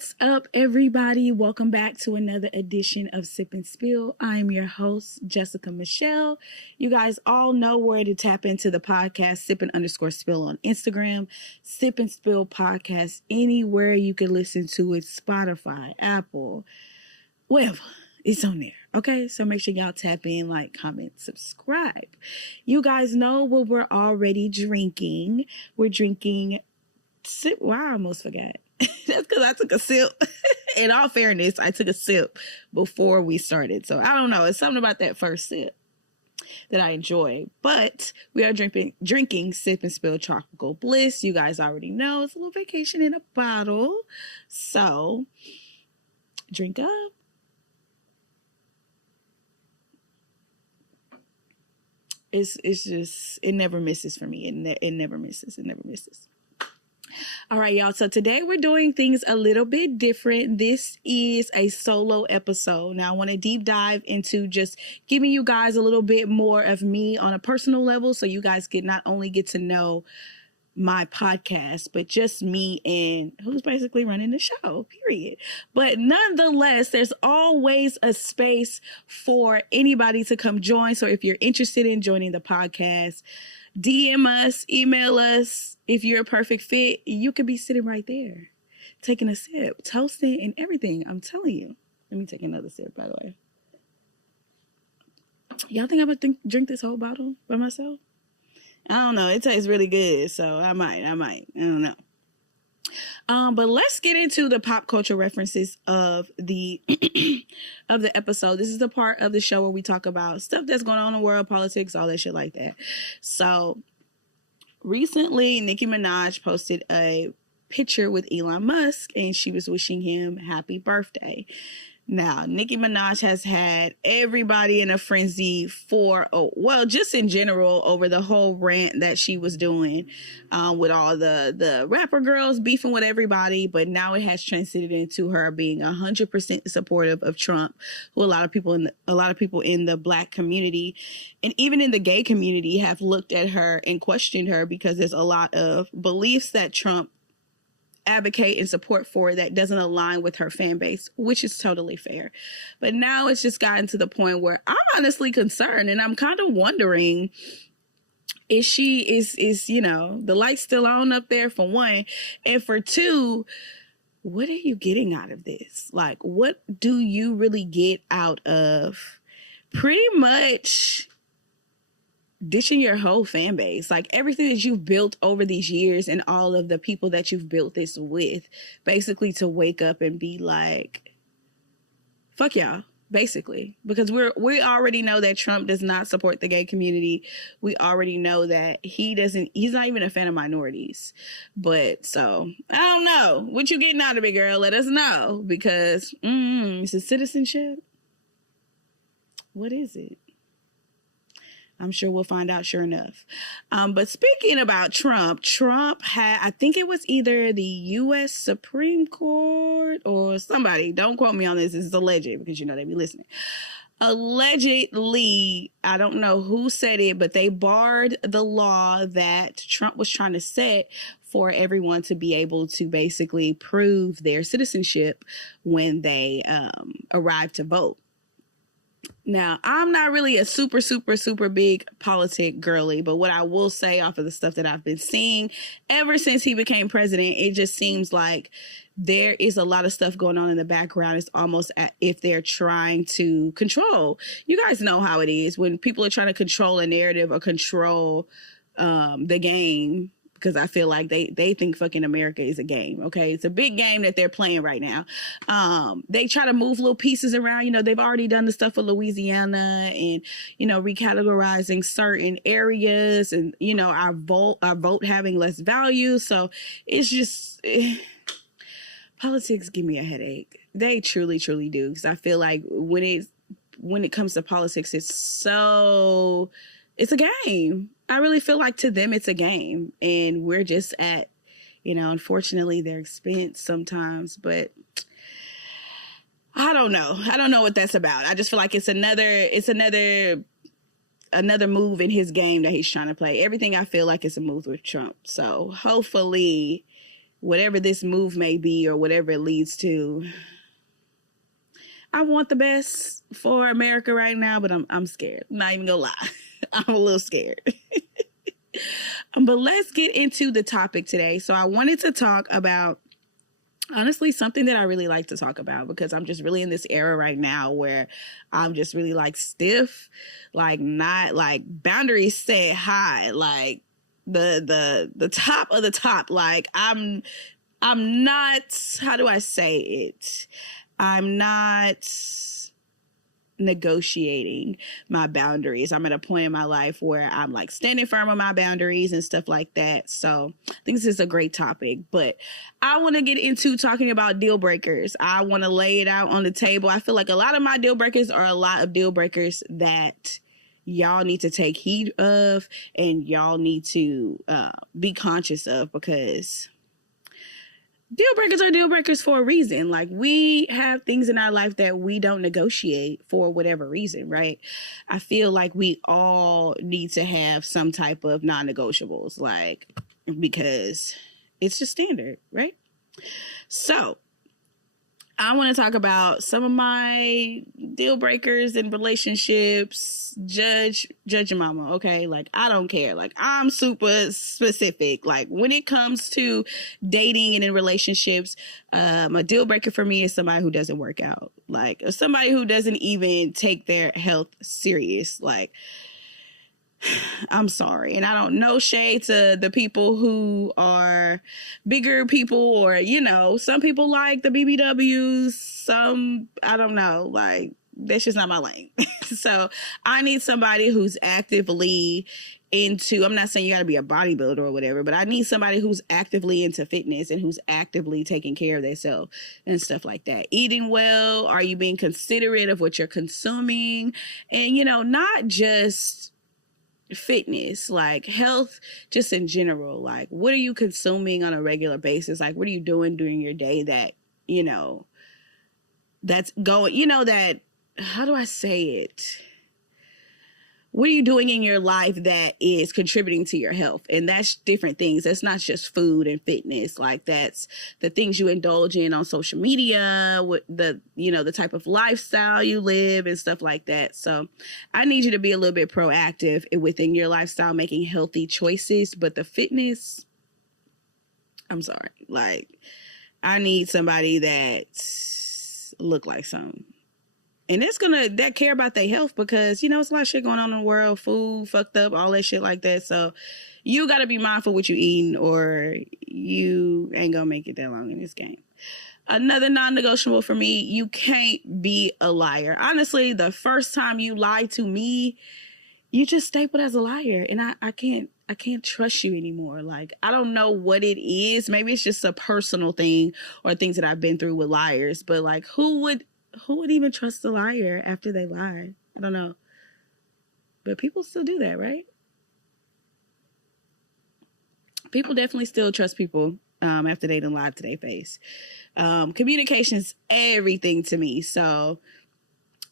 What's up, everybody? Welcome back to another edition of Sip and Spill. I'm your host, JessicaMichelle. You guys all know where to tap into the podcast, Sippin_Spill on Instagram, Sip and Spill podcast, anywhere you can listen to it, Spotify, Apple, wherever. It's on there. Okay, so make sure y'all tap in, like, comment, subscribe. You guys know what we're already drinking. We're drinking I almost forgot. That's because I took a sip. In all fairness, I took a sip before we started. So I don't know. It's something about that first sip that I enjoy. But we are drinking Sip and Spill Tropical Bliss. You guys already know it's a little vacation in a bottle. So drink up. It's just, it never misses for me. It never misses. It never misses. All right, y'all. So today we're doing things a little bit different. This is a solo episode. Now I want to deep dive into just giving you guys a little bit more of me on a personal level. So you guys can not only get to know my podcast, but just me and who's basically running the show, period. But nonetheless, there's always a space for anybody to come join. So if you're interested in joining the podcast, DM us, email us. If you're a perfect fit, you could be sitting right there, taking a sip, toasting and everything. I'm telling you. Let me take another sip, by the way. Y'all think I'm going to drink this whole bottle by myself? I don't know. It tastes really good, so I might. I don't know. But let's get into the pop culture references of the of the episode. This is the part of the show where we talk about stuff that's going on in the world, politics, all that shit like that. So recently, Nicki Minaj posted a picture with Elon Musk, and she was wishing him happy birthday. Now, Nicki Minaj has had everybody in a frenzy just in general, over the whole rant that she was doing with all the rapper girls beefing with everybody. But now it has transited into her being 100% supportive of Trump, who a lot of people in the Black community and even in the gay community have looked at her and questioned her because there's a lot of beliefs that Trump advocate and support for that doesn't align with her fan base, which is totally fair. But now it's just gotten to the point where I'm honestly concerned, and I'm kind of wondering, is the light still on up there, for one, and for two, what are you getting out of this? Like, what do you really get out of pretty much ditching your whole fan base, like everything that you've built over these years and all of the people that you've built this with, basically to wake up and be like, fuck y'all, basically, because we already know that Trump does not support the gay community. We already know that he's not even a fan of minorities. But so I don't know what you getting out of it, girl. Let us know, because it's a citizenship. What is it? I'm sure we'll find out sure enough. But speaking about Trump had, I think it was either the U.S. Supreme Court or somebody, don't quote me on this is alleged, because they be listening. Allegedly, I don't know who said it, but they barred the law that Trump was trying to set for everyone to be able to basically prove their citizenship when they arrive to vote. Now, I'm not really a super, super, super big politic girly, but what I will say off of the stuff that I've been seeing ever since he became president, it just seems like there is a lot of stuff going on in the background. It's almost as if they're trying to control. You guys know how it is when people are trying to control a narrative or control the game. Because I feel like they think fucking America is a game, okay? It's a big game that they're playing right now. They try to move little pieces around. They've already done the stuff for Louisiana and, recategorizing certain areas and, our vote having less value. So it's just, politics give me a headache. They truly, truly do. Because I feel like when it comes to politics, it's a game. I really feel like to them it's a game, and we're just at, unfortunately their expense sometimes, but I don't know. I don't know what that's about. I just feel like it's another move in his game that he's trying to play. Everything I feel like is a move with Trump. So hopefully whatever this move may be or whatever it leads to, I want the best for America right now, but I'm scared. I'm not even gonna lie. I'm a little scared. But let's get into the topic today. So I wanted to talk about, honestly, something that I really like to talk about, because I'm just really in this era right now where I'm just really like stiff, like not like boundaries set high, like the top of the top. Like I'm not, how do I say it? I'm not negotiating my boundaries. I'm at a point in my life where I'm like standing firm on my boundaries and stuff like that. So I think this is a great topic, but I want to get into talking about deal breakers. I want to lay it out on the table. I feel like a lot of my deal breakers are a lot of deal breakers that y'all need to take heed of and y'all need to be conscious of, because deal breakers are deal breakers for a reason. Like, we have things in our life that we don't negotiate for whatever reason, right? I feel like we all need to have some type of non-negotiables, like, because it's just standard, right? So I want to talk about some of my deal breakers in relationships. Judge your mama, okay? Like, I don't care. Like, I'm super specific. Like, when it comes to dating and in relationships, a deal breaker for me is somebody who doesn't work out. Like, somebody who doesn't even take their health serious. Like, I'm sorry. And I don't know shade to the people who are bigger people, or, you know, some people like the BBWs, some, I don't know, like, that's just not my lane. So I need somebody who's actively into, I'm not saying you got to be a bodybuilder or whatever, but I need somebody who's actively into fitness and who's actively taking care of themselves and stuff like that. Eating well, are you being considerate of what you're consuming? And, you know, not just fitness, like health just in general. Like, what are you consuming on a regular basis? Like, what are you doing during your day that, you know, that's going, you know, that, how do I say it? What are you doing in your life that is contributing to your health? And that's different things. That's not just food and fitness. Like, that's the things you indulge in on social media, with the, you know, the type of lifestyle you live and stuff like that. So I need you to be a little bit proactive within your lifestyle, making healthy choices. But the fitness, I'm sorry. Like, I need somebody that look like something. And it's that care about their health, because, you know, it's a lot of shit going on in the world, food, fucked up, all that shit like that. So you got to be mindful what you eating, or you ain't going to make it that long in this game. Another non-negotiable for me, you can't be a liar. Honestly, the first time you lie to me, you just stapled as a liar. And I can't trust you anymore. Like, I don't know what it is. Maybe it's just a personal thing or things that I've been through with liars. But, like, who would even trust a liar after they lie? I don't know. But people still do that, right? People definitely still trust people after they done lied to their face. Communication's everything to me. So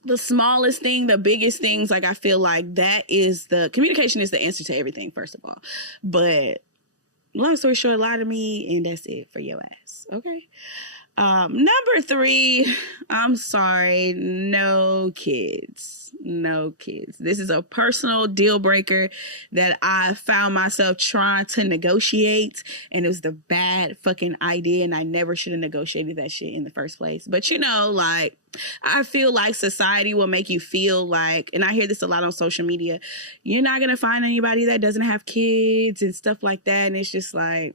the smallest thing, the biggest things, like, I feel like communication is the answer to everything, first of all. But long story short, lie to me and that's it for your ass. Okay. Number 3, I'm sorry, no kids. This is a personal deal breaker that I found myself trying to negotiate, and it was the bad fucking idea, and I never should have negotiated that shit in the first place. But, you know, like, I feel like society will make you feel like, and I hear this a lot on social media, you're not going to find anybody that doesn't have kids and stuff like that. And it's just like,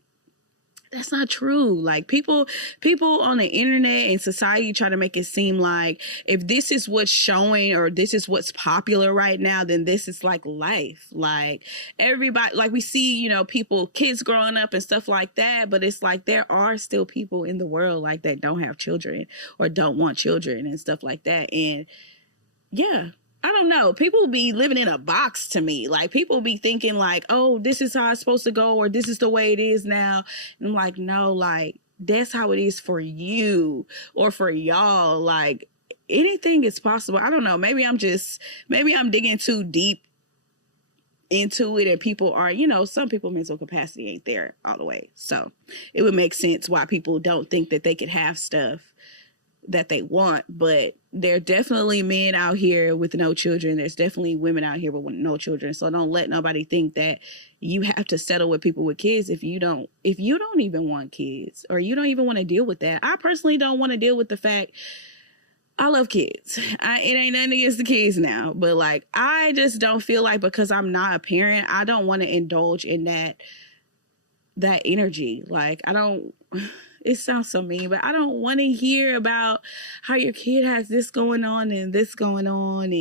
that's not true. Like, people on the internet and society try to make it seem like if this is what's showing or this is what's popular right now, then this is like life. Like, everybody, like, we see, you know, kids growing up and stuff like that, but it's like there are still people in the world like that don't have children or don't want children and stuff like that. And yeah, I don't know. People be living in a box to me. Like, people be thinking like, oh, this is how it's supposed to go, or this is the way it is now. And I'm like, no, like, that's how it is for you or for y'all. Like, anything is possible. I don't know. Maybe I'm digging too deep into it and people are, you know, some people mental capacity ain't there all the way. So it would make sense why people don't think that they could have stuff that they want. But there are definitely men out here with no children. There's definitely women out here with no children. So don't let nobody think that you have to settle with people with kids if you don't even want kids, or you don't even want to deal with that. I personally don't want to deal with the fact I love kids. It ain't nothing against the kids now, but like, I just don't feel like, because I'm not a parent, I don't want to indulge in that energy. Like, I don't, it sounds so mean, but I don't want to hear about how your kid has this going on and this going on.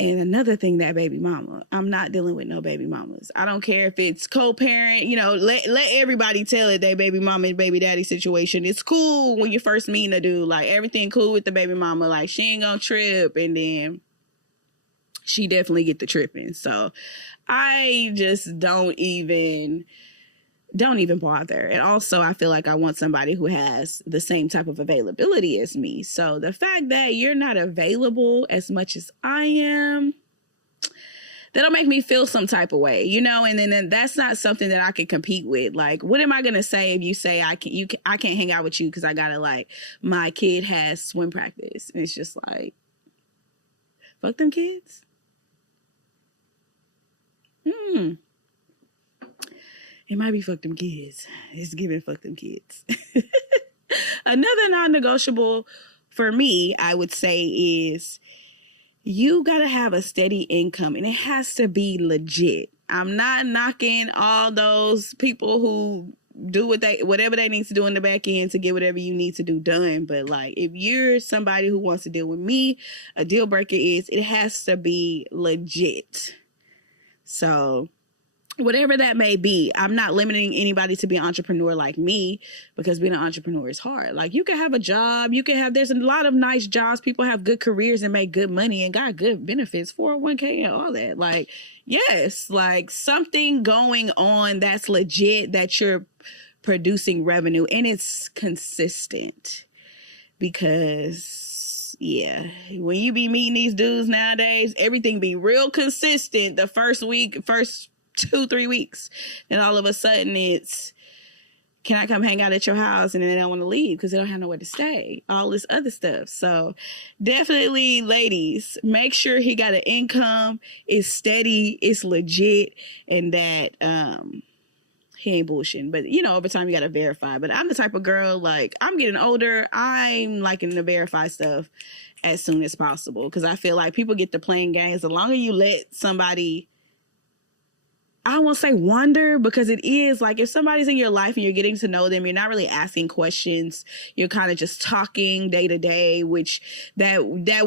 And another thing, that baby mama, I'm not dealing with no baby mamas. I don't care if it's co-parent, you know, let everybody tell it they baby mama and baby daddy situation. It's cool when you first meeting a dude, like everything cool with the baby mama, like she ain't gonna trip, and then she definitely get the tripping. So I just don't even bother. And also, I feel like I want somebody who has the same type of availability as me. So the fact that you're not available as much as I am, that'll make me feel some type of way, you know? And then that's not something that I can compete with. Like, what am I going to say if you say I can't hang out with you because I got to, like, my kid has swim practice? And it's just like, fuck them kids. It might be fuck them kids. It's giving fuck them kids. Another non-negotiable for me, I would say, is you got to have a steady income, and it has to be legit. I'm not knocking all those people who do whatever they need to do in the back end to get whatever you need to do done. But like, if you're somebody who wants to deal with me, a deal breaker is it has to be legit. So whatever that may be, I'm not limiting anybody to be an entrepreneur like me, because being an entrepreneur is hard. Like, you can have a job, there's a lot of nice jobs. People have good careers and make good money and got good benefits, 401k and all that. Like, yes, like something going on that's legit, that you're producing revenue and it's consistent. Because yeah, when you be meeting these dudes nowadays, everything be real consistent the first 2-3 weeks, and all of a sudden it's, can I come hang out at your house? And then they don't want to leave because they don't have nowhere to stay, all this other stuff. So definitely, ladies, make sure he got an income, it's steady, it's legit, and that he ain't bullshitting. But you know, over time you got to verify. But I'm the type of girl, like, I'm getting older, I'm liking to verify stuff as soon as possible, because I feel like people get to playing games. The longer you let somebody, I won't say wonder, because it is like, if somebody's in your life and you're getting to know them, you're not really asking questions. You're kind of just talking day to day, which that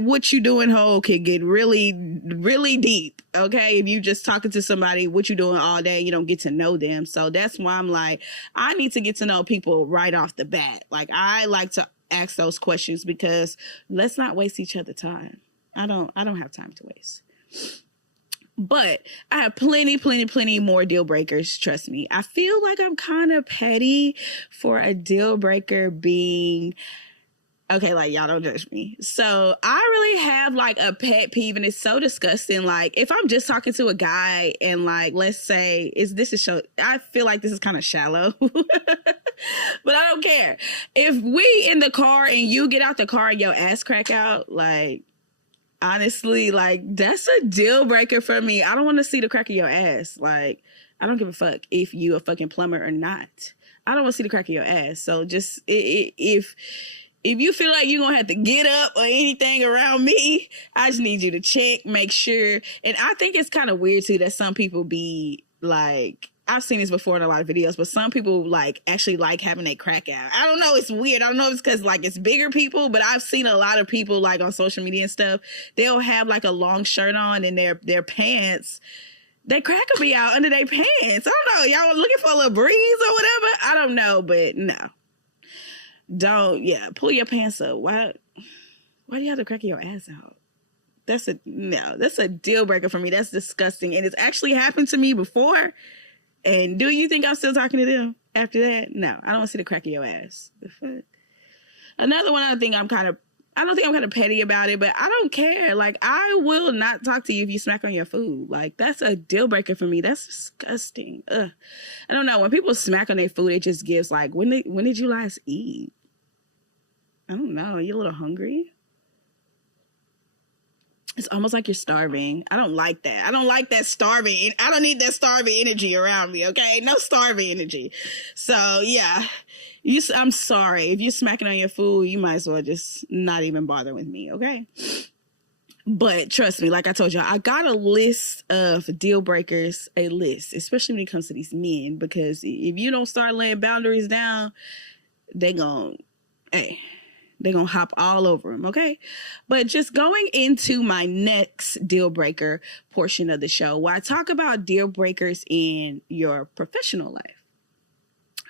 what you doing whole can get really, really deep. Okay. If you just talking to somebody, what you doing all day, you don't get to know them. So that's why I'm like, I need to get to know people right off the bat. Like, I like to ask those questions, because let's not waste each other's time. I don't have time to waste. But I have plenty more deal breakers. Trust me. I feel like I'm kind of petty for a deal breaker being, okay, like, y'all don't judge me. So I really have like a pet peeve, and it's so disgusting. Like, if I'm just talking to a guy and like, let's say I feel like this is kind of shallow, but I don't care. If we in the car and you get out the car and your ass crack out, like, honestly, like, that's a deal breaker for me. I don't want to see the crack of your ass. Like, I don't give a fuck if you a fucking plumber or not. I don't want to see the crack of your ass. So just if you feel like you're gonna have to get up or anything around me, I just need you to check, make sure. And I think it's kind of weird too that some people be like, I've seen this before in a lot of videos, but some people like actually like having a crack out. I don't know. It's weird. I don't know if it's because like it's bigger people, but I've seen a lot of people like on social media and stuff. They'll have like a long shirt on and their pants, they crack will be out under their pants. I don't know. Y'all looking for a little breeze or whatever? I don't know, but no. Pull your pants up. Why do you have to crack your ass out? That's a deal breaker for me. That's disgusting. And it's actually happened to me before. And do you think I'm still talking to them after that? No, I don't want to see the crack of your ass. The fuck? Another one I think I'm kind of I don't think I'm kind of petty about it, but I don't care. Like, I will not talk to you if you smack on your food. Like, that's a deal breaker for me. That's disgusting. Ugh. I don't know. When people smack on their food, it just gives like, when did you last eat? I don't know. Are you a little hungry? It's almost like you're starving. I don't like that. I don't like that starving. I don't need that starving energy around me, okay? No starving energy. So, yeah. I'm sorry. If you're smacking on your food, you might as well just not even bother with me, okay? But trust me, like I told y'all, I got a list of deal breakers, a list, especially when it comes to these men, because if you don't start laying boundaries down, they're going to hop all over them, okay? But just going into my next deal breaker portion of the show, where I talk about deal breakers in your professional life.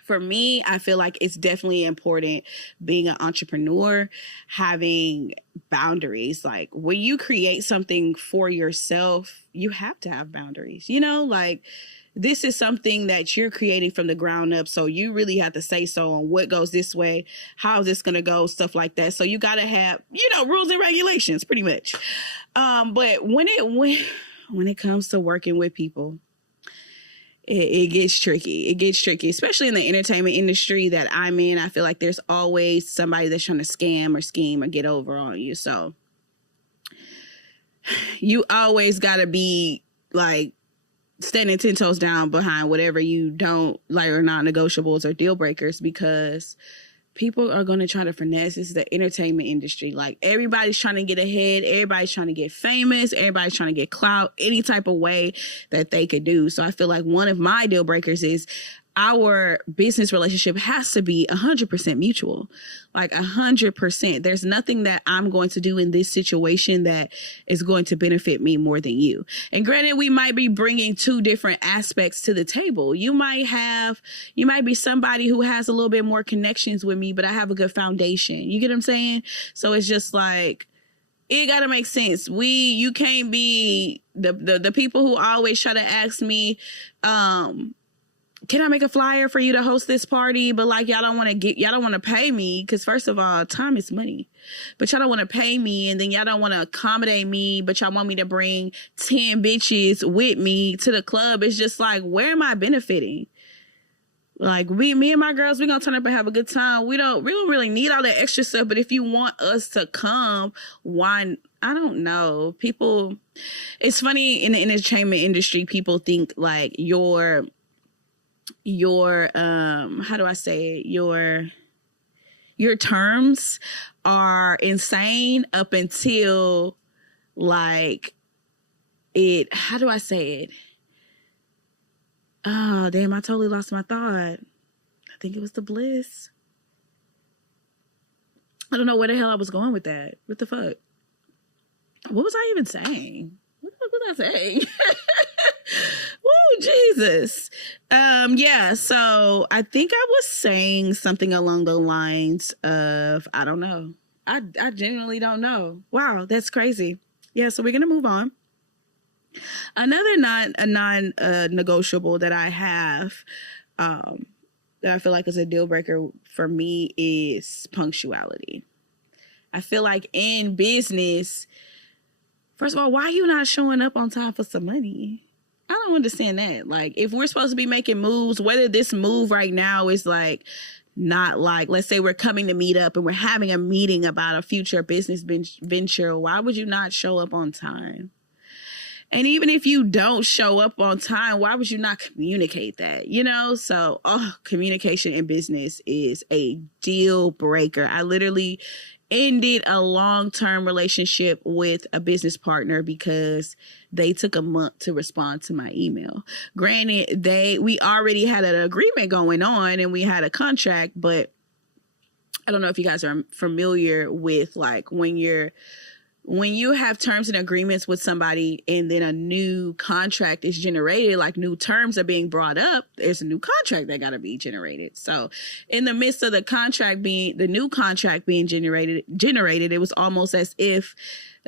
For me, I feel like it's definitely important being an entrepreneur, having boundaries. Like, when you create something for yourself, you have to have boundaries. You know, like, this is something that you're creating from the ground up. So you really have to say so on what goes this way, how is this going to go, stuff like that. So you got to have, rules and regulations pretty much. But when it comes to working with people, it gets tricky. It gets tricky, especially in the entertainment industry that I'm in. I feel like there's always somebody that's trying to scam or scheme or get over on you. So you always got to be like standing 10 toes down behind whatever you don't like or non-negotiables or deal breakers, because people are going to try to finesse. This is the entertainment industry. Like, everybody's trying to get ahead. Everybody's trying to get famous. Everybody's trying to get clout any type of way that they could do. So I feel like one of my deal breakers is our business relationship has to be 100% mutual, like 100%. There's nothing that I'm going to do in this situation that is going to benefit me more than you. And granted, we might be bringing two different aspects to the table. You might be somebody who has a little bit more connections with me, but I have a good foundation. You get what I'm saying? So it's just like, it got to make sense. You can't be the people who always try to ask me, can I make a flyer for you to host this party? But like, y'all don't want to pay me. Cause first of all, time is money, but y'all don't want to pay me. And then y'all don't want to accommodate me, but y'all want me to bring 10 bitches with me to the club. It's just like, where am I benefiting? Like, me and my girls, we're going to turn up and have a good time. We don't really need all that extra stuff. But if you want us to come, why? I don't know. People, it's funny in the entertainment industry, people think like your how do I say it? Your terms are insane up until like how do I say it? Oh, damn, I totally lost my thought. I think it was the Bliss. I don't know where the hell I was going with that. What the fuck? What was I even saying? What the fuck was I saying? Woo, Jesus. Yeah, so I think I was saying something along the lines of, I don't know. I genuinely don't know. Wow, that's crazy. Yeah, so we're going to move on. Another non-negotiable that I have, that I feel like is a deal breaker for me, is punctuality. I feel like in business, first of all, why are you not showing up on time for some money? I don't understand that. Like, if we're supposed to be making moves, whether this move right now is like, not like, let's say we're coming to meet up and we're having a meeting about a future business venture, why would you not show up on time? And even if you don't show up on time, why would you not communicate that? So communication in business is a deal breaker. I literally ended a long-term relationship with a business partner because they took a month to respond to my email. Granted, we already had an agreement going on and we had a contract, but I don't know if you guys are familiar with like when you have terms and agreements with somebody and then a new contract is generated, like new terms are being brought up, there's a new contract that got to be generated. So in the midst of the new contract being generated, it was almost as if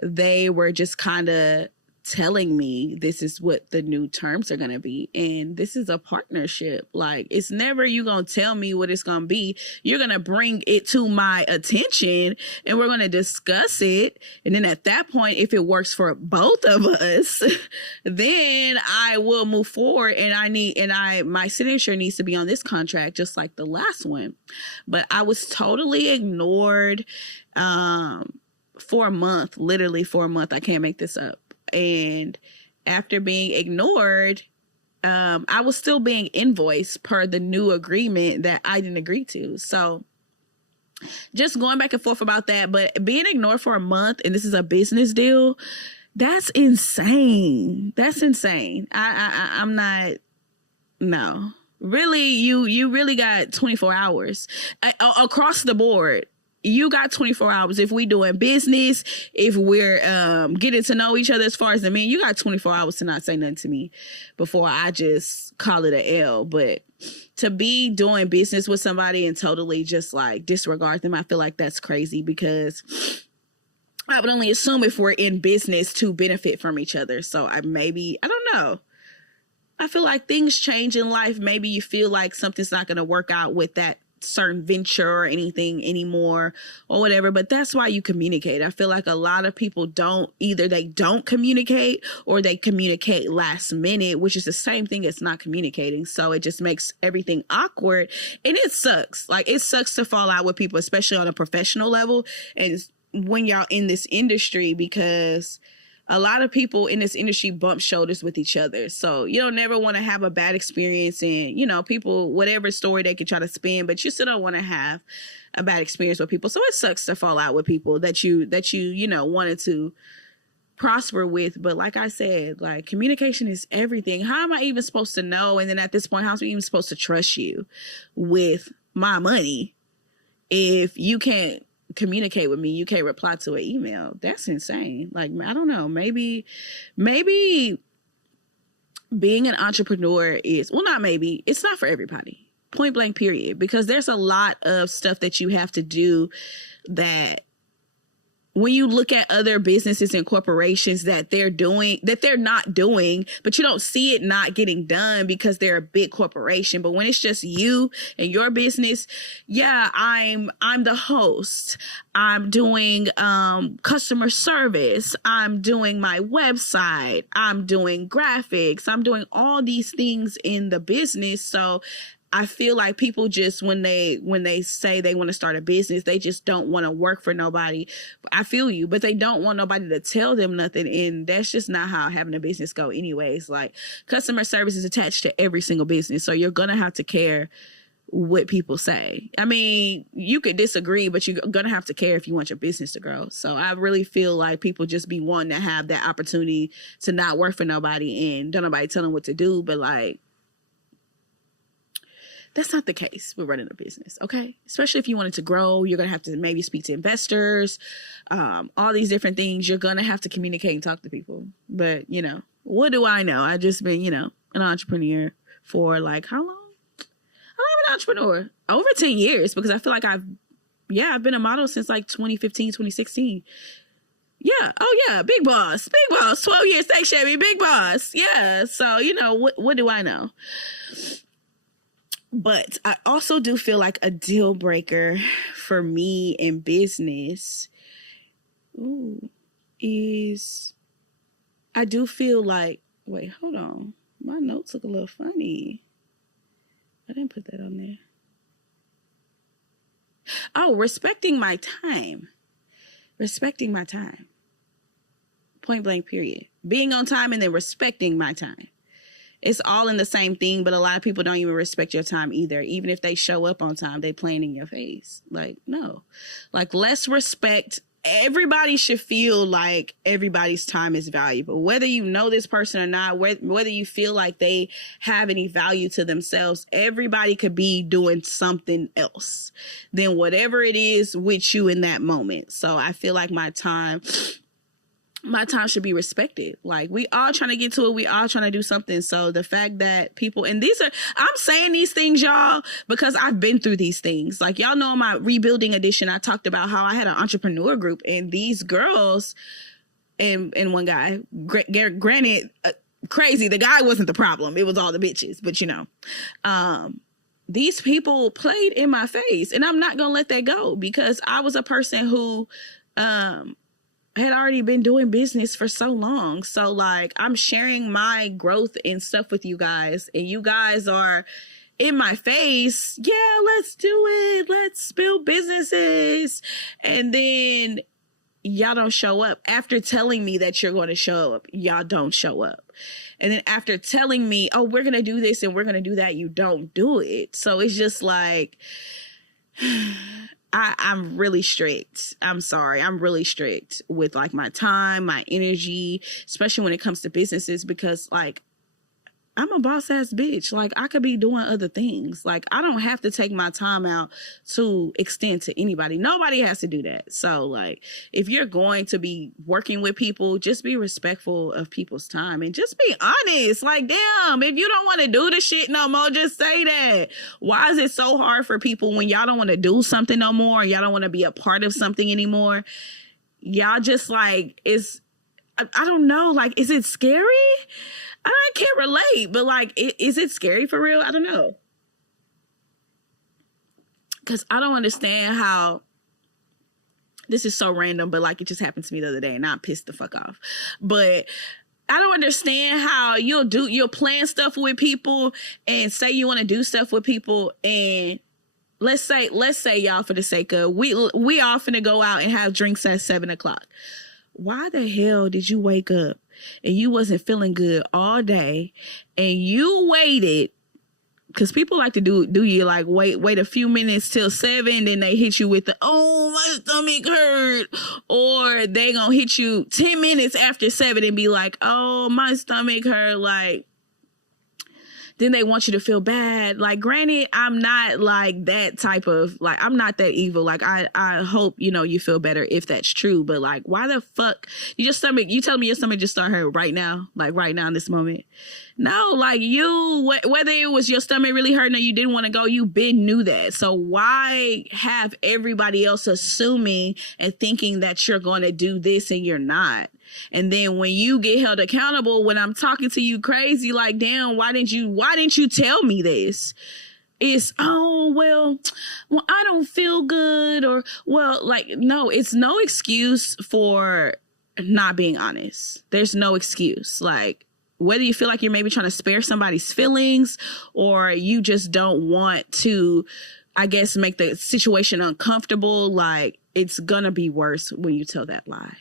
they were just kind of telling me this is what the new terms are going to be. And this is a partnership. Like, it's never you going to tell me what it's going to be. You're going to bring it to my attention and we're going to discuss it. And then at that point, if it works for both of us, then I will move forward. And my signature needs to be on this contract, just like the last one. But I was totally ignored for a month, literally for a month. I can't make this up. And after being ignored, I was still being invoiced per the new agreement that I didn't agree to. So just going back and forth about that, but being ignored for a month, and this is a business deal, that's insane. That's insane. I'm not, no. Really, you really got 24 hours across the board. You got 24 hours. If we doing business, if we're getting to know each other as far as the men, you got 24 hours to not say nothing to me before I just call it a L. But to be doing business with somebody and totally just like disregard them, I feel like that's crazy, because I would only assume if we're in business to benefit from each other. So I don't know. I feel like things change in life. Maybe you feel like something's not going to work out with that certain venture or anything anymore or whatever, but that's why you communicate. I feel like a lot of people don't communicate, or they communicate last minute, which is the same thing as not communicating. So it just makes everything awkward, and it sucks. Like, it sucks to fall out with people, especially on a professional level, and when y'all in this industry, because a lot of people in this industry bump shoulders with each other. So you don't never want to have a bad experience, and, people, whatever story they can try to spin, but you still don't want to have a bad experience with people. So it sucks to fall out with people that you wanted to prosper with. But like I said, like, communication is everything. How am I even supposed to know? And then at this point, how am I even supposed to trust you with my money if you can't communicate with me? You can't reply to an email. That's insane. Like, I don't know, maybe being an entrepreneur is, well, not maybe, it's not for everybody, point blank period, because there's a lot of stuff that you have to do that when you look at other businesses and corporations that they're not doing, but you don't see it not getting done because they're a big corporation. But when it's just you and your business, yeah, I'm the host. I'm doing customer service. I'm doing my website. I'm doing graphics. I'm doing all these things in the business. So I feel like people just, when they say they want to start a business, they just don't want to work for nobody. I feel you, but they don't want nobody to tell them nothing. And that's just not how having a business go anyways. Like, customer service is attached to every single business. So you're going to have to care what people say. I mean, you could disagree, but you're going to have to care if you want your business to grow. So I really feel like people just be wanting to have that opportunity to not work for nobody and don't nobody tell them what to do. But like, that's not the case with running a business, okay? Especially if you want it to grow, you're going to have to maybe speak to investors, all these different things. You're going to have to communicate and talk to people. But, what do I know? I just been, an entrepreneur for like, how long? I'm an entrepreneur. Over 10 years, because I feel like I've been a model since like 2015, 2016. Yeah. Oh, yeah. Big boss. 12 years. Thanks, Chevy. Big boss. Yeah. So, what do I know? But I also do feel like a deal breaker for me in business is, I do feel like, wait, hold on. My notes look a little funny. I didn't put that on there. Oh, respecting my time. Respecting my time. Point blank period. Being on time and then respecting my time. It's all in the same thing, but a lot of people don't even respect your time either. Even if they show up on time, they playing in your face. Like, no. Like, let's respect. Everybody should feel like everybody's time is valuable. Whether you know this person or not, whether you feel like they have any value to themselves, everybody could be doing something else than whatever it is with you in that moment. So I feel like my time should be respected. Like, we all trying to get to it. We all trying to do something. So the fact that people, and I'm saying these things, y'all, because I've been through these things. Like, y'all know in my rebuilding edition, I talked about how I had an entrepreneur group, and these girls and one guy. Granted, crazy. The guy wasn't the problem. It was all the bitches. But these people played in my face, and I'm not gonna let that go, because I was a person who had already been doing business for so long. So like, I'm sharing my growth and stuff with you guys, and you guys are in my face. Yeah, let's do it. Let's build businesses. And then y'all don't show up. After telling me that you're going to show up, y'all don't show up. And then after telling me, oh, we're going to do this and we're going to do that, you don't do it. So it's just like, I'm really strict. I'm sorry. I'm really strict with like my time, my energy, especially when it comes to businesses, because like, I'm a boss ass bitch. Like, I could be doing other things. Like, I don't have to take my time out to extend to anybody. Nobody has to do that. So like, if you're going to be working with people, just be respectful of people's time and just be honest. Like, damn, if you don't want to do the shit no more, just say that. Why is it so hard for people when y'all don't want to do something no more, and y'all don't want to be a part of something anymore? Y'all just like, I don't know. Like, is it scary? I can't relate, but like, is it scary for real? I don't know. Because I don't understand how, this is so random, but like, it just happened to me the other day and I'm pissed the fuck off. But I don't understand how you'll plan stuff with people and say you want to do stuff with people, and let's say y'all, for the sake of, we all finna go out and have drinks at 7:00. Why the hell did you wake up and you wasn't feeling good all day, and you waited? Because people like to do you like wait a few minutes till 7, then they hit you with the, oh, my stomach hurt, or they gonna hit you 10 minutes after 7 and be like, oh, my stomach hurt. Like, then they want you to feel bad. Like, granted, I'm not like that type of, like, I'm not that evil. Like, I hope, you feel better if that's true. But like, why the fuck you telling me your stomach just start hurt right now? Like right now in this moment? No, like whether it was your stomach really hurting or you didn't want to go, you knew that. So why have everybody else assuming and thinking that you're going to do this and you're not? And then when you get held accountable, when I'm talking to you crazy, like, damn, why didn't you tell me this? It's, oh, well, I don't feel good, or, well, like, no, it's no excuse for not being honest. There's no excuse. Like, whether you feel like you're maybe trying to spare somebody's feelings, or you just don't want to, I guess, make the situation uncomfortable, like, it's gonna be worse when you tell that lie.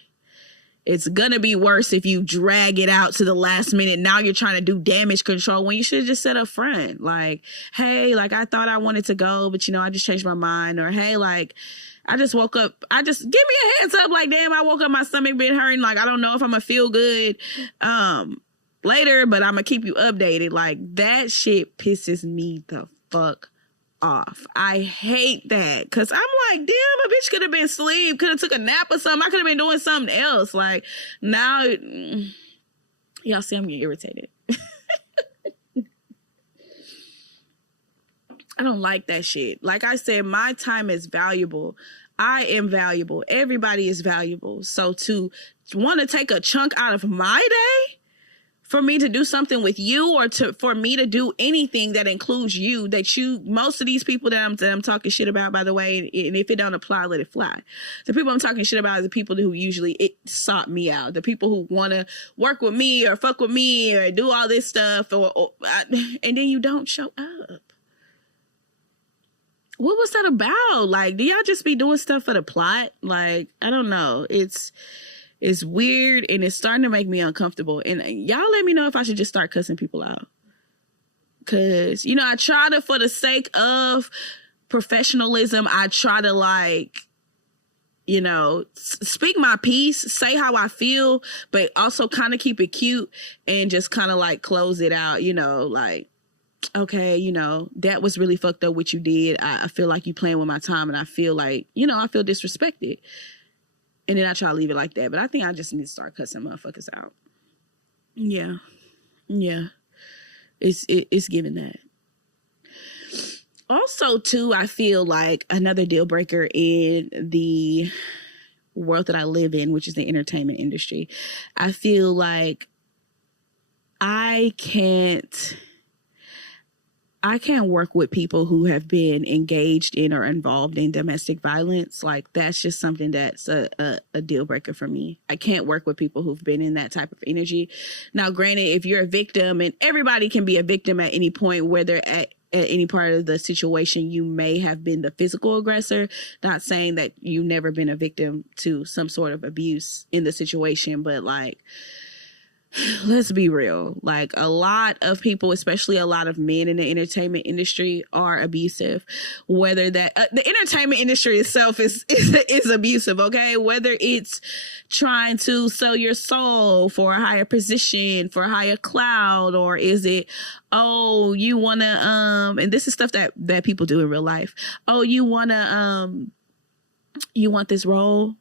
It's going to be worse if you drag it out to the last minute. Now you're trying to do damage control when you should have just said up front, like, hey, like, I thought I wanted to go, but, I just changed my mind. Or, hey, like, I just woke up. Give me a heads up. Like, damn, I woke up, my stomach been hurting. Like, I don't know if I'm going to feel good later, but I'm going to keep you updated. Like, that shit pisses me the fuck off. I hate that, because I'm like, damn, a bitch could have been asleep, could have took a nap or something. I could have been doing something else. Like, now y'all see I'm getting irritated. I don't like that shit. Like I said, my time is valuable. I am valuable. Everybody is valuable. So to want to take a chunk out of my day for me to do something with you, or for me to do anything that includes you, most of these people that I'm talking shit about, by the way, and if it don't apply, let it fly. The people I'm talking shit about are the people who usually sought me out. The people who want to work with me or fuck with me or do all this stuff, and then you don't show up. What was that about? Like, do y'all just be doing stuff for the plot? Like, I don't know. It's weird, and it's starting to make me uncomfortable. And y'all let me know if I should just start cussing people out. Because, I try to, for the sake of professionalism, I try to, like, speak my piece, say how I feel, but also kind of keep it cute and just kind of, like, close it out, like, okay, that was really fucked up what you did. I feel like you playing with my time, and I feel like, I feel disrespected. And then I try to leave it like that. But I think I just need to start cussing motherfuckers out. Yeah. It's giving that. Also, too, I feel like another deal breaker in the world that I live in, which is the entertainment industry. I feel like I can't work with people who have been engaged in or involved in domestic violence. Like, that's just something that's a deal breaker for me. I can't work with people who've been in that type of energy. Now, granted, if you're a victim, and everybody can be a victim at any point, whether at any part of the situation you may have been the physical aggressor, not saying that you've never been a victim to some sort of abuse in the situation, but like, let's be real. Like, a lot of people, especially a lot of men in the entertainment industry, are abusive. Whether that the entertainment industry itself is abusive, okay? Whether it's trying to sell your soul for a higher position, for a higher clout, or is it, oh, you wanna and this is stuff that people do in real life. Oh, you want this role?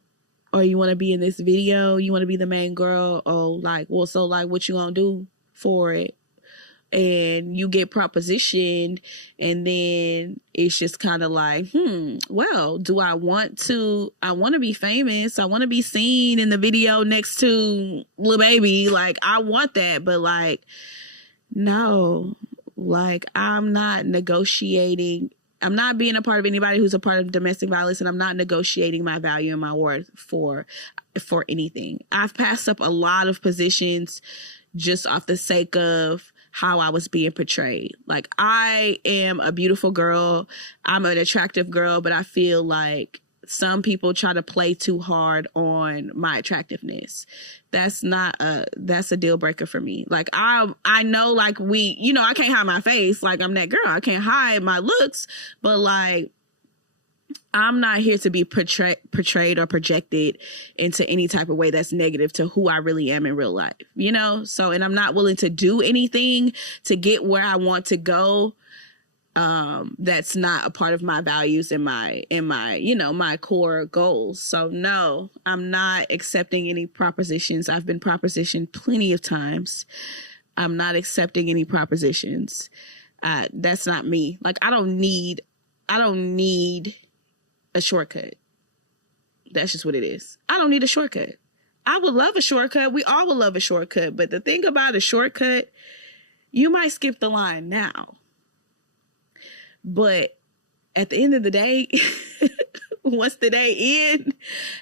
Or you want to be in this video, you want to be the main girl. Oh, like, well, so like, what you gonna do for it? And you get propositioned, and then it's just kind of like, well, do I want to be famous. I want to be seen in the video next to Lil Baby. Like, I want that, but like, no, like, I'm not negotiating. I'm not being a part of anybody who's a part of domestic violence, and I'm not negotiating my value and my worth for anything. I've passed up a lot of positions just off the sake of how I was being portrayed. Like, I am a beautiful girl. I'm an attractive girl, but I feel like some people try to play too hard on my attractiveness. That's a deal breaker for me. Like, I know, like, I can't hide my face. Like, I'm that girl. I can't hide my looks, but like, I'm not here to be portrayed or projected into any type of way that's negative to who I really am in real life, So, and I'm not willing to do anything to get where I want to go. That's not a part of my values and my my core goals. So no, I'm not accepting any propositions. I've been propositioned plenty of times. I'm not accepting any propositions. That's not me. Like, I don't need a shortcut. That's just what it is. I don't need a shortcut. I would love a shortcut. We all would love a shortcut. But the thing about a shortcut, you might skip the line now. But at the end of the day, once the day ends,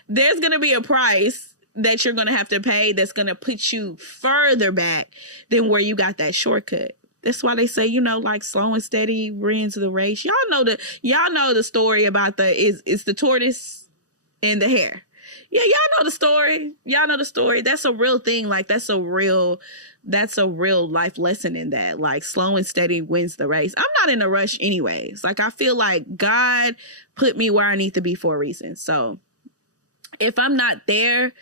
there's going to be a price that you're going to have to pay that's going to put you further back than where you got that shortcut. That's why they say, like, slow and steady wins the race. Y'all know the story about it's the tortoise and the hare. Yeah, y'all know the story. That's a real thing. Like, that's a real life lesson in that. Like, slow and steady wins the race. I'm not in a rush anyways. Like, I feel like God put me where I need to be for a reason. So if I'm not there,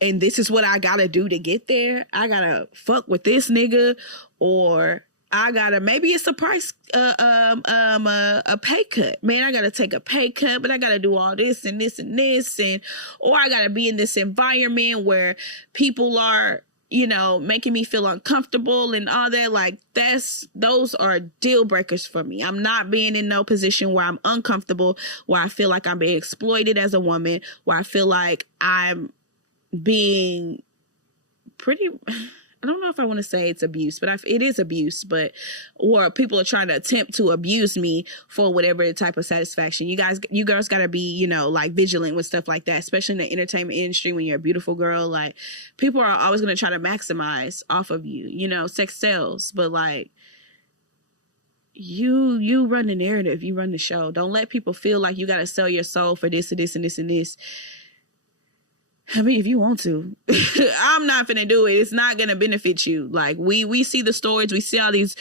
and this is what I gotta do to get there, I gotta fuck with this nigga, or maybe it's a price, a pay cut. Man, I gotta take a pay cut, but I gotta do all this and this and this, or I gotta be in this environment where people are, making me feel uncomfortable and all that. Like, those are deal breakers for me. I'm not being in no position where I'm uncomfortable, where I feel like I'm being exploited as a woman, where I feel like I'm being I don't know if I want to say it's abuse, but it is abuse, or people are trying to attempt to abuse me for whatever type of satisfaction. You girls got to be, like, vigilant with stuff like that, especially in the entertainment industry. When you're a beautiful girl, like, people are always going to try to maximize off of you, sex sells, but like, you run the narrative, you run the show. Don't let people feel like you got to sell your soul for this and this and this and this. I mean, if you want to, I'm not gonna do it. It's not gonna benefit you. Like, we see the stories, we see all these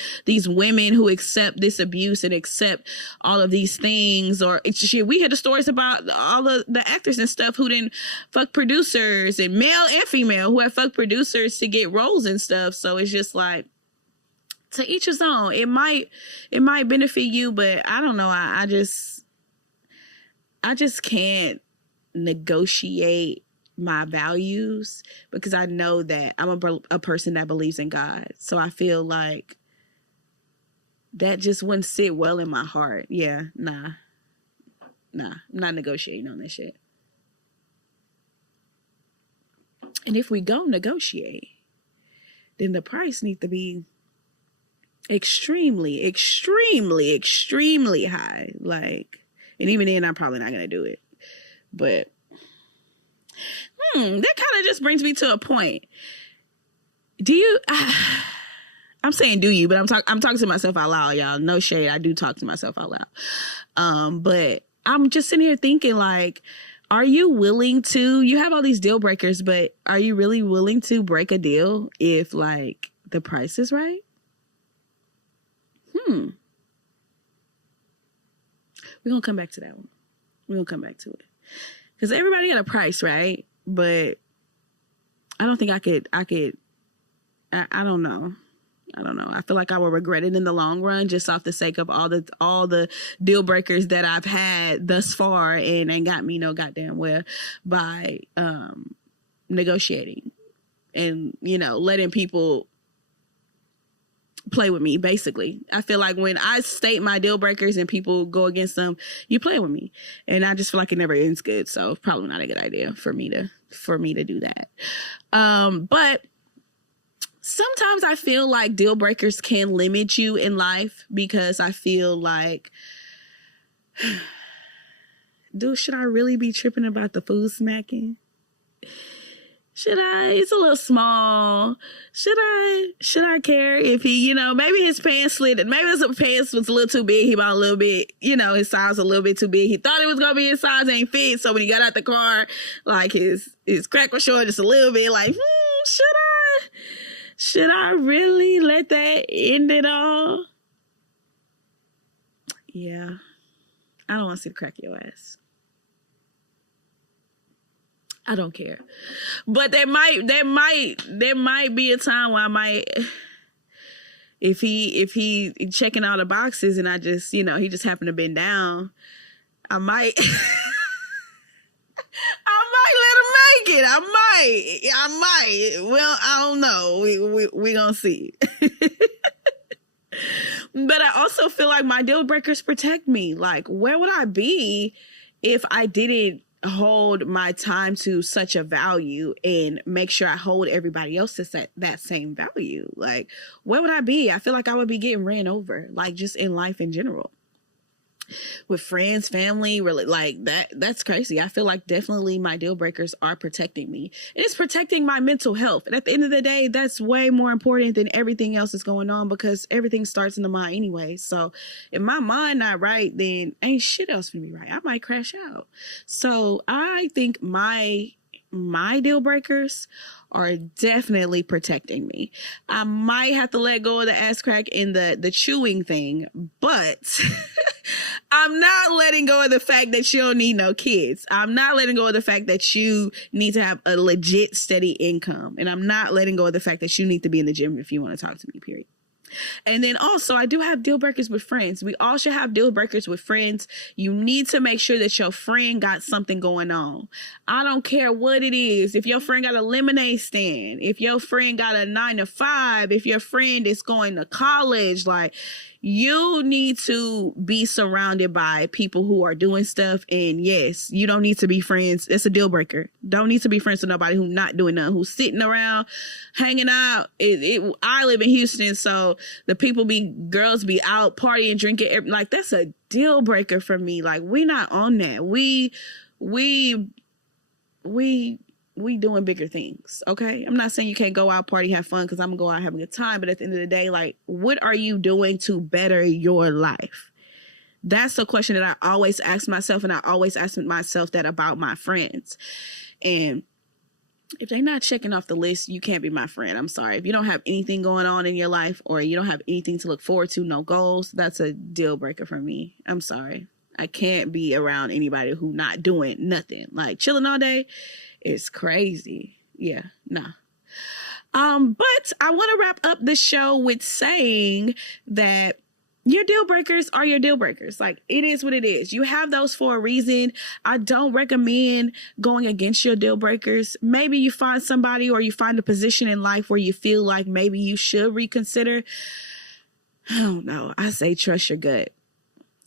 women who accept this abuse and accept all of these things, or we hear the stories about all of the actors and stuff who didn't fuck producers, and male and female, who have fucked producers to get roles and stuff. So it's just like, to each his own. It might benefit you, but I don't know. I just can't negotiate my values, because I know that I'm a person that believes in God. So I feel like that just wouldn't sit well in my heart. Yeah, nah, I'm not negotiating on that shit. And if we go negotiate, then the price needs to be extremely, extremely, extremely high. Like, and even then, I'm probably not going to do it. But, that kind of just brings me to a point. Do you, I'm saying do you, but I'm talking to myself out loud, y'all. No shade. I do talk to myself out loud. But I'm just sitting here thinking, like, are you willing to, you have all these deal breakers, but are you really willing to break a deal if, like, the price is right? We're going to come back to that one. We're going to come back to it. Because everybody got a price, right? But I don't think I don't know. I feel like I will regret it in the long run, just off the sake of all the deal breakers that I've had thus far and ain't got me no goddamn well by negotiating and, letting people play with me, basically. I feel like when I state my deal breakers and people go against them, you play with me. And I just feel like it never ends good. So probably not a good idea for me to do that. But sometimes I feel like deal breakers can limit you in life, because I feel like, dude, should I really be tripping about the food smacking? Should I? It's a little small. Should I care if he, maybe his pants slid. Maybe his pants was a little too big. He bought a little bit, his size was a little bit too big. He thought it was going to be his size, ain't fit. So when he got out the car, like his crack was showing just a little bit. Like, should I really let that end it all? Yeah. I don't want to see the crack of your ass. I don't care. But there might be a time where I might, if he checking all the boxes and I just, he just happened to bend down, I might let him make it. I might. Well, I don't know. We gonna see. But I also feel like my deal breakers protect me. Like, where would I be if I didn't hold my time to such a value and make sure I hold everybody else to that same value? Like, where would I be? I feel like I would be getting ran over, like, just in life in general. With friends, family, really, like that's crazy. I feel like definitely my deal breakers are protecting me. And it's protecting my mental health. And at the end of the day, that's way more important than everything else that's going on, because everything starts in the mind anyway. So if my mind not right, then ain't shit else gonna be right. I might crash out. So I think my deal breakers are definitely protecting me. I might have to let go of the ass crack and the chewing thing, but I'm not letting go of the fact that you don't need no kids. I'm not letting go of the fact that you need to have a legit steady income. And I'm not letting go of the fact that you need to be in the gym if you want to talk to me, period. And then also, I do have deal breakers with friends. We all should have deal breakers with friends. You need to make sure that your friend got something going on. I don't care what it is. If your friend got a lemonade stand, if your friend got a 9-to-5, if your friend is going to college, like, you need to be surrounded by people who are doing stuff. And yes, you don't need to be friends. It's a deal breaker. Don't need to be friends with nobody who's not doing nothing, who's sitting around, hanging out. I live in Houston, so the girls be out partying, drinking. Like, that's a deal breaker for me. Like, we not on that. We doing bigger things, okay? I'm not saying you can't go out, party, have fun, because I'm gonna go out, have a good time. But at the end of the day, like, what are you doing to better your life? That's a question that I always ask myself, and I always ask myself that about my friends. And if they're not checking off the list, you can't be my friend. I'm sorry. If you don't have anything going on in your life, or you don't have anything to look forward to, no goals, that's a deal breaker for me. I'm sorry. I can't be around anybody who not doing nothing. Like, chilling all day, it's crazy. Yeah, nah. But I want to wrap up the show with saying that your deal breakers are your deal breakers. Like, it is what it is. You have those for a reason. I don't recommend going against your deal breakers. Maybe you find somebody, or you find a position in life where you feel like maybe you should reconsider. I don't know. I say trust your gut.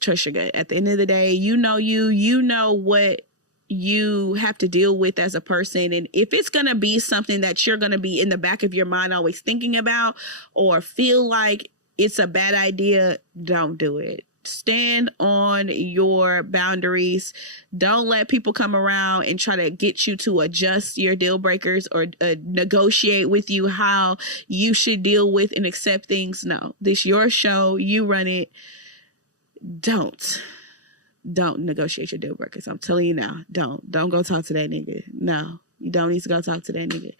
Trust your gut. At the end of the day, you know what you have to deal with as a person. And if it's going to be something that you're going to be in the back of your mind always thinking about, or feel like it's a bad idea, don't do it. Stand on your boundaries. Don't let people come around and try to get you to adjust your deal breakers or negotiate with you how you should deal with and accept things. No, this is your show. You run it. Don't negotiate your deal breakers. I'm telling you now. Don't go talk to that nigga. No, you don't need to go talk to that nigga.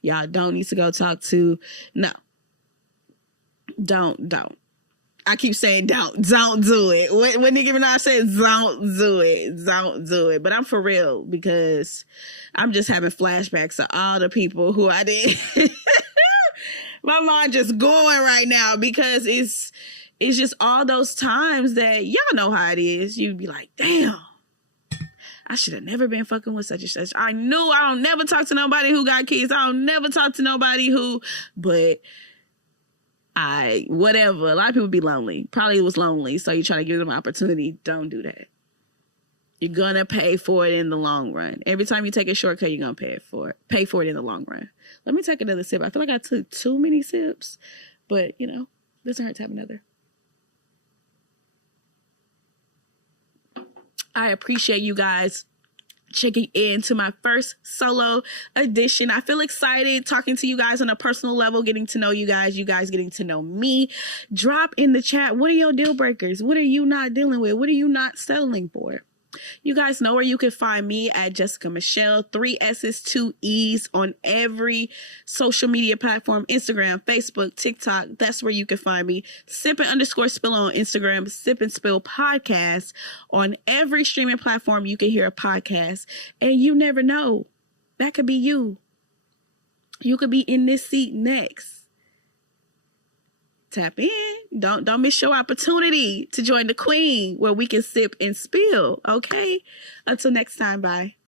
Y'all don't need to go talk to. No. Don't. I keep saying don't do it. When Nicki Minaj says don't do it. But I'm for real, because I'm just having flashbacks of all the people who I did. My mind just going right now, because it's just all those times that y'all know how it is. You'd be like, damn, I should have never been fucking with such and such. I knew I don't never talk to nobody who got kids. I don't never talk to nobody who, but whatever. A lot of people be lonely. Probably was lonely, so you try to give them an opportunity. Don't do that. You're gonna pay for it in the long run. Every time you take a shortcut, you're gonna pay for it in the long run. Let me take another sip. I feel like I took too many sips, but doesn't hurt to have another. I appreciate you guys checking in to my first solo edition. I feel excited talking to you guys on a personal level, getting to know you guys getting to know me. Drop in the chat, what are your deal breakers? What are you not dealing with? What are you not settling for? You guys know where you can find me at Jessica Michelle, 3 S's, 2 E's on every social media platform, Instagram, Facebook, TikTok. That's where you can find me. Sippin_spill on Instagram, Sip and Spill podcast on every streaming platform. You can hear a podcast, and you never know. That could be you. You could be in this seat next. Tap in. Don't miss your opportunity to join the queen where we can sip and spill. Okay? Until next time, bye.